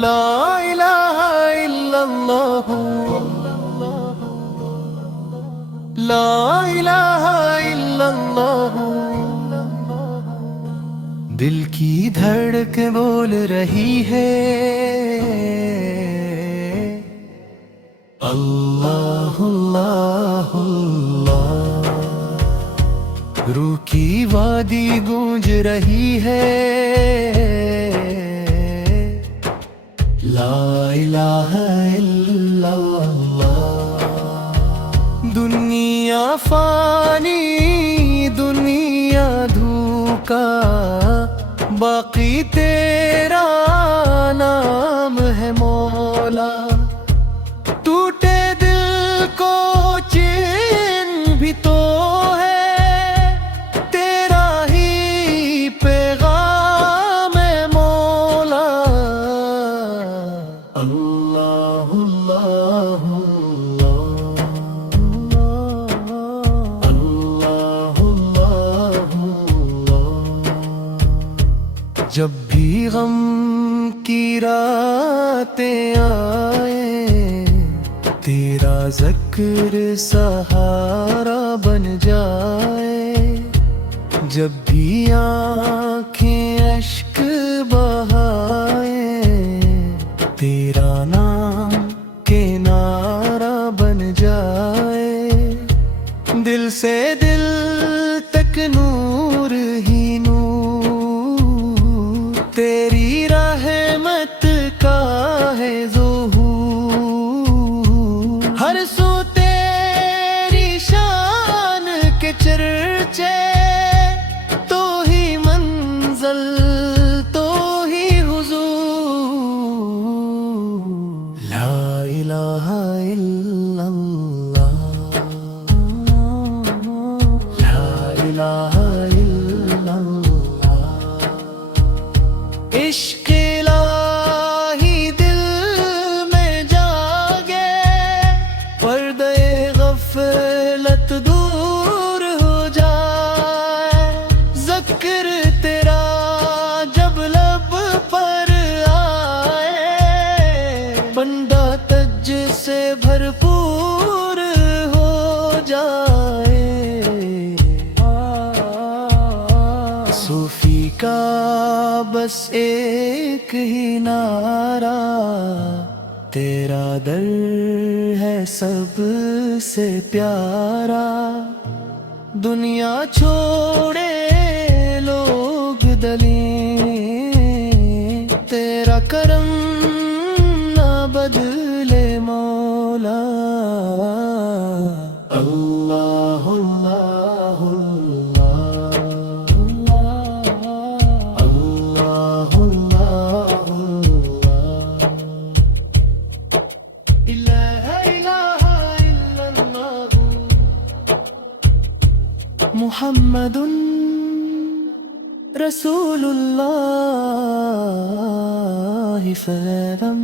لا الہ الا اللہ، لا الہ الا اللہ۔ دل کی دھڑکن بول رہی ہے اللہ اللہ اللہ، روح کی وادی گونج رہی ہے لا الہ الا اللہ۔ دنیا فانی دنیا دھوکا، باقی تیرا نام ہے مولا۔ ٹوٹے دل کو چین بھی تو ہے، تیرا ہی پیغام ہے مولا۔ اللہ اللہ اللہ اللہ اللہ۔ جب بھی غم کی راتیں آئے، تیرا ذکر سہارا بن جائے۔ جب بھی آنکھیں اشک بہائے، تیرا نام کنارہ بن جائے۔ دل سے دل تک نور ہی نور، تیری رحمت کا ہے ظہور۔ ہر سو تیری شان کے چرچے، تو ہی منزل تو ہی حضور۔ لا الہ الا اللہ، لا الہ الا اللہ۔ عشق الہی دل میں جاگے، پردے غفلت دور ہو جائے۔ ذکر تیرا جب لب پر آئے، بندہ تج سے بھرپور ہو جائے۔ صوفی کا بس ایک ہی نعرہ، تیرا در ہے سب سے پیارا۔ دنیا چھوڑے لوگ دلیں، تیرا کرم نہ بدلے مولا۔ اللہ اللہ اللہ اللہ اللہ۔ الہ الہ الا اللہ، محمد رسول اللہ۔ سلام